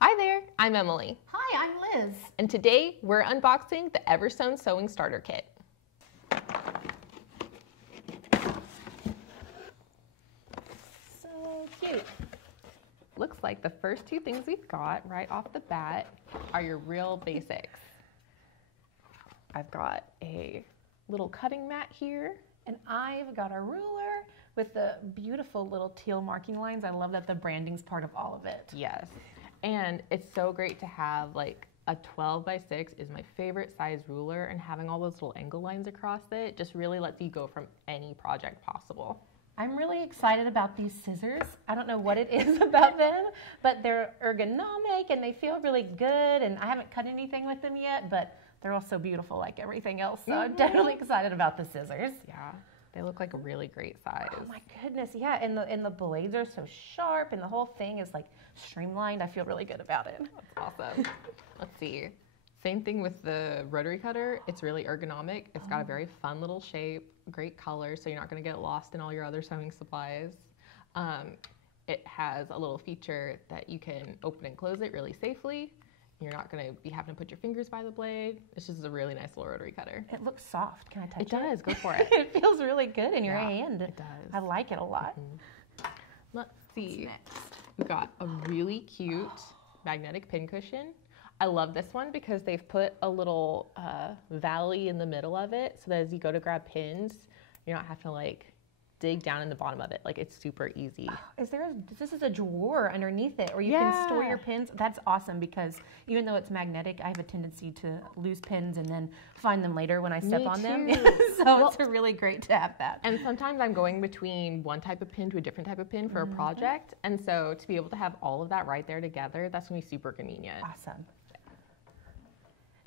Hi there, I'm Emily. Hi, I'm Liz. And today we're unboxing the EverSewn Sewing Starter Kit. So cute. Looks like the first two things we've got right off the bat are your real basics. I've got a little cutting mat here. And I've got a ruler with the beautiful little teal marking lines. I love that the branding's part of all of it. Yes, and it's so great to have like a 12x6 is my favorite size ruler, and having all those little angle lines across it just really lets you go from any project possible. I'm really excited about these scissors. I don't know what it is about them, but they're ergonomic and they feel really good, and I haven't cut anything with them yet, but they're also beautiful like everything else, so I'm definitely excited about the scissors. Yeah, they look like a really great size. Oh my goodness, yeah, and the blades are so sharp, and the whole thing is like streamlined. I feel really good about it. That's awesome. Let's see. Same thing with the Rotary Cutter. It's really ergonomic. It's got a very fun little shape, great color, so you're not going to get lost in all your other sewing supplies. It has a little feature that you can open and close it really safely. You're not going to be having to put your fingers by the blade. It's just a really nice little rotary cutter. It looks soft. Can I touch it? It does. Go for it. It feels really good in your hand. It does. I like it a lot. Let's see. What's next? We've got a really cute magnetic pincushion. I love this one because they've put a little valley in the middle of it so that as you go to grab pins, you're not having to like dig down in the bottom of it. Like, it's super easy. This is a drawer underneath it, or you can store your pins. That's awesome because even though it's magnetic, I have a tendency to lose pins and then find them later when I step on them. So it's really great to have that. And sometimes I'm going between one type of pin to a different type of pin for a project. And so to be able to have all of that right there together, that's gonna be super convenient. Awesome.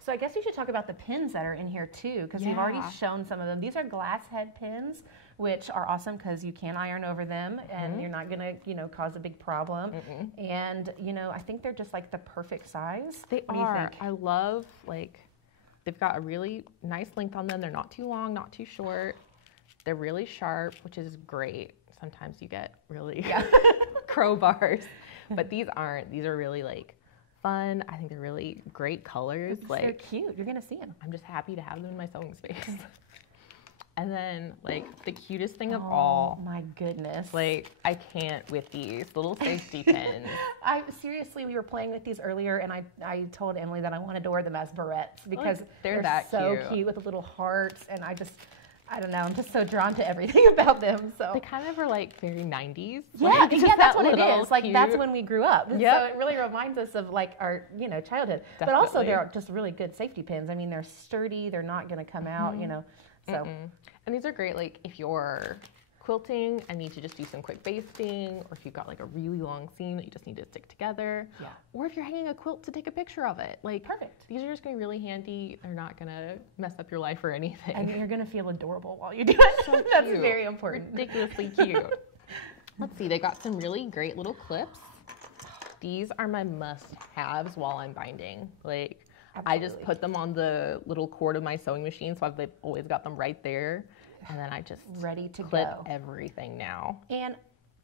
So I guess we should talk about the pins that are in here too, because we've already shown some of them. These are glass head pins, which are awesome because you can iron over them and you're not gonna, cause a big problem. And, I think they're just like the perfect size. They are. I love, they've got a really nice length on them. They're not too long, not too short. They're really sharp, which is great. Sometimes you get really crowbars, but these aren't. These are really fun. I think they're really great colors. They're cute. You're gonna see them. I'm just happy to have them in my sewing space. And then the cutest thing of all. Oh my goodness. I can't with these little safety pins. Seriously, we were playing with these earlier, and I told Emily that I wanted to wear them as barrettes because they're that so cute with the little hearts, and I don't know, I'm just so drawn to everything about them. So they kind of are very 90s. Yeah, that's what it is. Cute. That's when we grew up. Yep. So it really reminds us of our childhood. Definitely. But also they're just really good safety pins. I mean, they're sturdy. They're not going to come out. So. And these are great if you're quilting and need to just do some quick basting, or if you've got a really long seam that you just need to stick together. Yeah. Or if you're hanging a quilt to take a picture of it. Perfect. These are just going to be really handy. They're not going to mess up your life or anything. And you're going to feel adorable while you do it. So That's very important. Ridiculously cute. Let's see, they got some really great little clips. These are my must-haves while I'm binding. I just put them on the little cord of my sewing machine, so I've always got them right there. And then I just ready to clip go. Everything now. And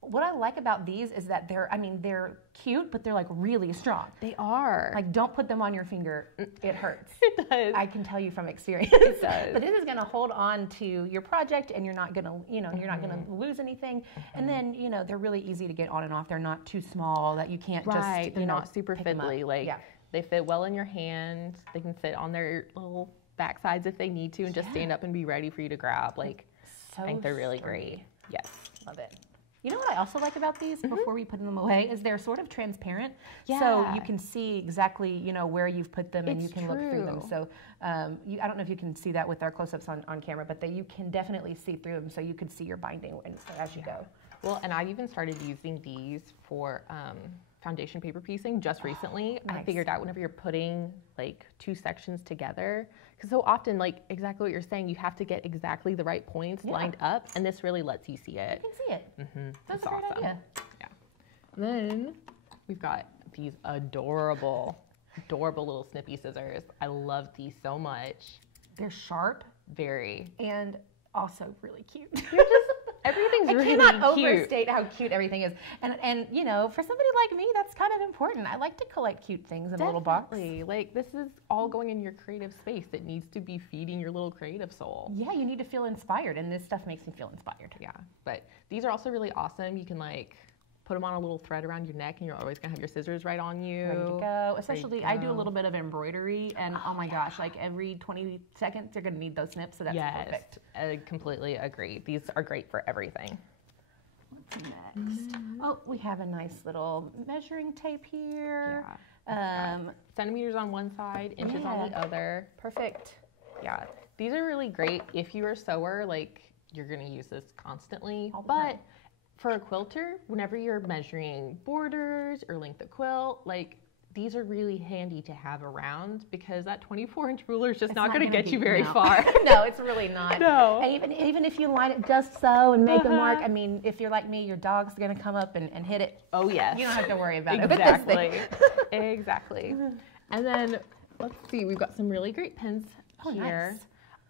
what I like about these is that they're cute, but they're really strong. They are. Don't put them on your finger. It hurts. It does. I can tell you from experience. It does. But this is going to hold on to your project, and you're not going to, you're not going to lose anything. And then, they're really easy to get on and off. They're not too small that you can't just, they're not super fiddly. They fit well in your hand. They can sit on their little back sides if they need to, and just stand up and be ready for you to grab. I think they're really great. Yes. Love it. You know what I also like about these, before we put them away, is they're sort of transparent. Yeah. So you can see exactly, where you've put them, and you can look through them. So I don't know if you can see that with our close-ups on camera, but you can definitely see through them, so you can see your binding as you go. Well, and I've even started using these for foundation paper piecing just recently. Nice. I figured out whenever you're putting two sections together, because so often, exactly what you're saying, you have to get exactly the right points lined up, and this really lets you see it. You can see it. That's awesome. a great idea. Yeah. Then we've got these adorable little Snippy Scissors. I love these so much. They're sharp. Very. And also really cute. Everything's I really cannot cute. overstate how cute everything is. And you know, for somebody like me, that's kind of important. I like to collect cute things in a little box. Like, this is all going in your creative space. It needs to be feeding your little creative soul. Yeah, you need to feel inspired, and this stuff makes me feel inspired. Yeah, but these are also really awesome. You can like put them on a little thread around your neck, and you're always gonna have your scissors right on you. Ready to go. Especially, I do a little bit of embroidery, and oh my gosh, like every 20 seconds, you're gonna need those snips, so that's perfect. I completely agree. These are great for everything. What's next? Oh, we have a nice little measuring tape here. Yeah. Centimeters on one side, inches on the other. Perfect. Yeah, these are really great if you're a sewer. Like, you're gonna use this constantly, all the but time. For a quilter, whenever you're measuring borders or length of quilt, like, these are really handy to have around because that 24-inch ruler is just not going to get you very far. No, it's really not. No. And even if you line it just so and make a mark, I mean, if you're like me, your dog's going to come up and hit it. Oh, yes. You don't have to worry about it. Exactly. Exactly. And then, let's see, we've got some really great pins here.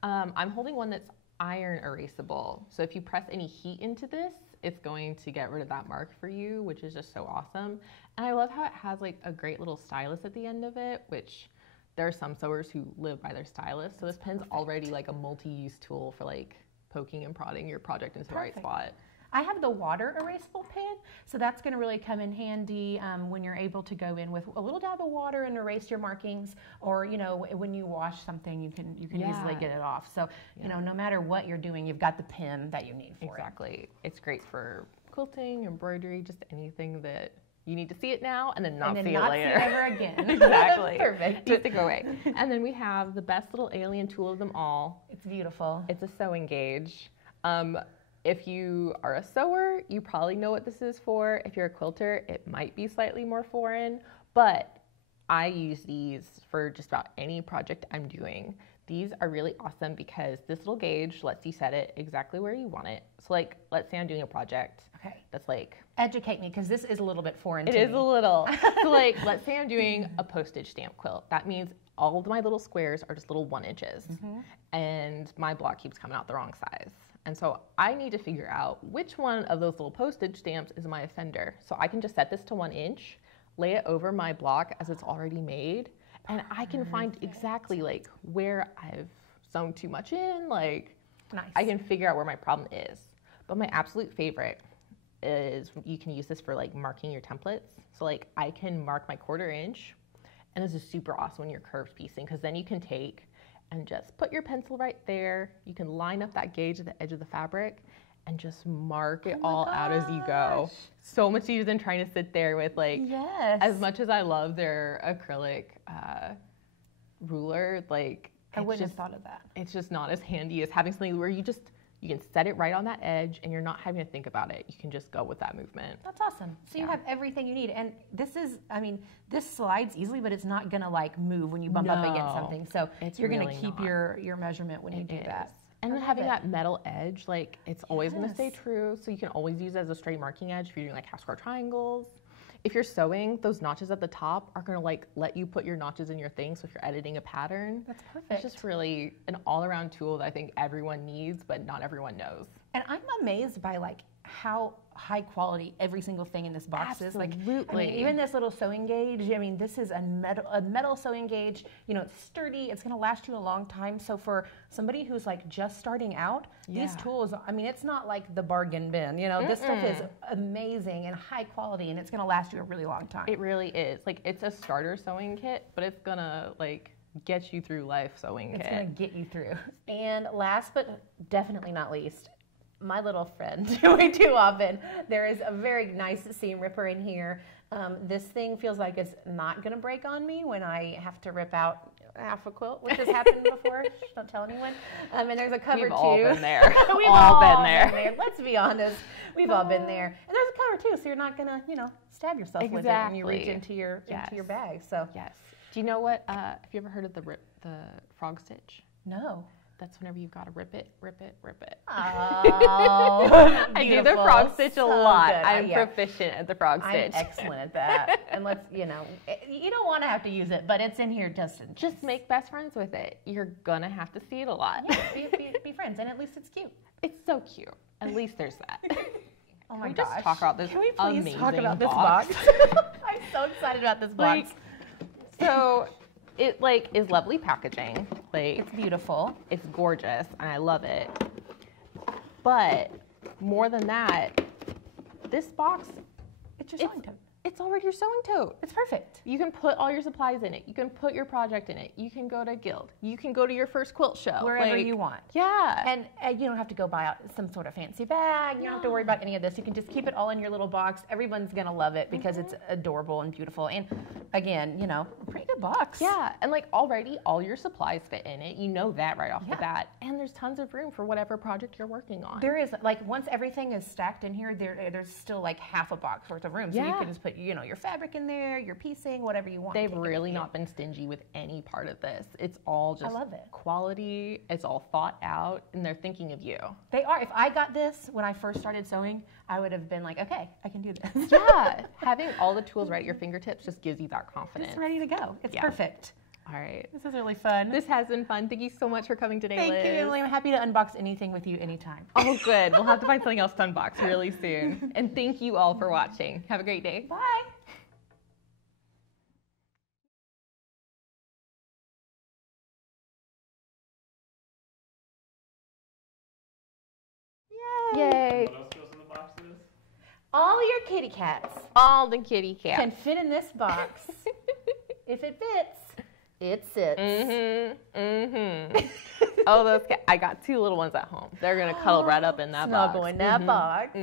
Nice. I'm holding one that's iron erasable. So if you press any heat into this, it's going to get rid of that mark for you, which is just so awesome. And I love how it has like a great little stylus at the end of it, which there are some sewers who live by their stylus. So this pin's already like a multi-use tool for like poking and prodding your project into the right spot. I have the water erasable pen, so that's going to really come in handy when you're able to go in with a little dab of water and erase your markings, or you know, when you wash something, you can easily get it off. So you know, no matter what you're doing, you've got the pen that you need for it. Exactly. It's great for quilting, embroidery, just anything that you need to see it now and then not see it later. See it ever again. Exactly. Perfect. Just to go away. And then we have the best little alien tool of them all. It's beautiful. It's a sewing gauge. If you are a sewer, you probably know what this is for. If you're a quilter, it might be slightly more foreign, but I use these for just about any project I'm doing. These are really awesome because this little gauge lets you set it exactly where you want it. So like, let's say I'm doing a project that's like... Educate me, because this is a little bit foreign to me. It is a little. So like, let's say I'm doing a postage stamp quilt. That means all of my little squares are just little 1 inches, and my block keeps coming out the wrong size. And so I need to figure out which one of those little postage stamps is my offender. So I can just set this to 1 inch, lay it over my block as it's already made, and I can find exactly like where I've sewn too much in, like I can figure out where my problem is. But my absolute favorite is you can use this for like marking your templates. So like I can mark my 1/4 inch, and this is super awesome when you're curved piecing, because then you can take and just put your pencil right there. You can line up that gauge at the edge of the fabric and just mark it all out as you go. So much easier than trying to sit there with like, as much as I love their acrylic ruler, like I wouldn't have thought of that. It's just not as handy as having something where you can set it right on that edge and you're not having to think about it. You can just go with that movement. That's awesome. So you have everything you need. And this is, I mean, this slides easily, but it's not gonna like move when you bump up against something. So you're really gonna keep your measurement when you do that. And then having that metal edge, like it's always gonna stay true. So you can always use it as a straight marking edge if you're doing like half square triangles. If you're sewing, those notches at the top are gonna like let you put your notches in your thing. So if you're editing a pattern, that's perfect. It's just really an all-around tool that I think everyone needs, but not everyone knows. And I'm amazed by like how high quality every single thing in this box is. Like, I mean, even this little sewing gauge, I mean, this is a metal sewing gauge. You know, it's sturdy. It's going to last you a long time. So for somebody who's like just starting out, these tools, I mean, it's not like the bargain bin. You know, this stuff is amazing and high quality, and it's going to last you a really long time. It really is. Like, it's a starter sewing kit, but it's going to like get you through life sewing kit. It's going to get you through. And last but definitely not least, my little friend, way too often, there is a very nice seam ripper in here. This thing feels like it's not going to break on me when I have to rip out half a quilt, which has happened before. Don't tell anyone. And there's a cover too. We've all been there. We've all been there. Let's be honest. We've all been there. And there's a cover too, so you're not going to, you know, stab yourself with it when you reach into your bag. So do you know what? Have you ever heard of the frog stitch? No. that's whenever you've got to rip it, rip it, rip it. Oh, I do the frog stitch a lot. Good. I'm proficient at the frog stitch. I'm excellent at that. And let's, you don't want to have to use it, but it's in here just in case. Just make best friends with it. You're gonna have to see it a lot. Yeah, be friends, and at least it's cute. It's so cute. At least there's that. Oh my gosh. Just talk about this Can we please amazing talk about box? this box? I'm so excited about this box. So it is lovely packaging. It's beautiful. It's gorgeous, and I love it. But more than that, this box, It's your sewing tote. it's already your sewing tote. It's perfect. You can put all your supplies in it. You can put your project in it. You can go to Guild. You can go to your first quilt show. Wherever you want. Yeah. And you don't have to go buy out some sort of fancy bag. You don't have to worry about any of this. You can just keep it all in your little box. Everyone's going to love it because it's adorable and beautiful. And again, pretty good box. Yeah. And already all your supplies fit in it. You know that right off the bat. And there's tons of room for whatever project you're working on. There is, once everything is stacked in here, there's still half a box worth of room. So you can just put, your fabric in there, your piecing, whatever you want. They've really not been stingy with any part of this. It's all just quality. It's all thought out, and they're thinking of you. They are. If I got this when I first started sewing, I would have been like, okay, I can do this. Yeah. Having all the tools right at your fingertips just gives you that confidence. It's ready to go. It's perfect. All right. This is really fun. This has been fun. Thank you so much for coming today, Liz. Thank you, Emily. I'm happy to unbox anything with you anytime. Oh, good. We'll have to find something else to unbox really soon. And thank you all for watching. Have a great day. Bye. Yay. What else goes in the boxes? All your kitty cats All the kitty cats. can fit in this box. If it fits, it sits. Oh, those cats. I got 2 little ones at home. They're going to cuddle right up in that box. Snuggle in that box.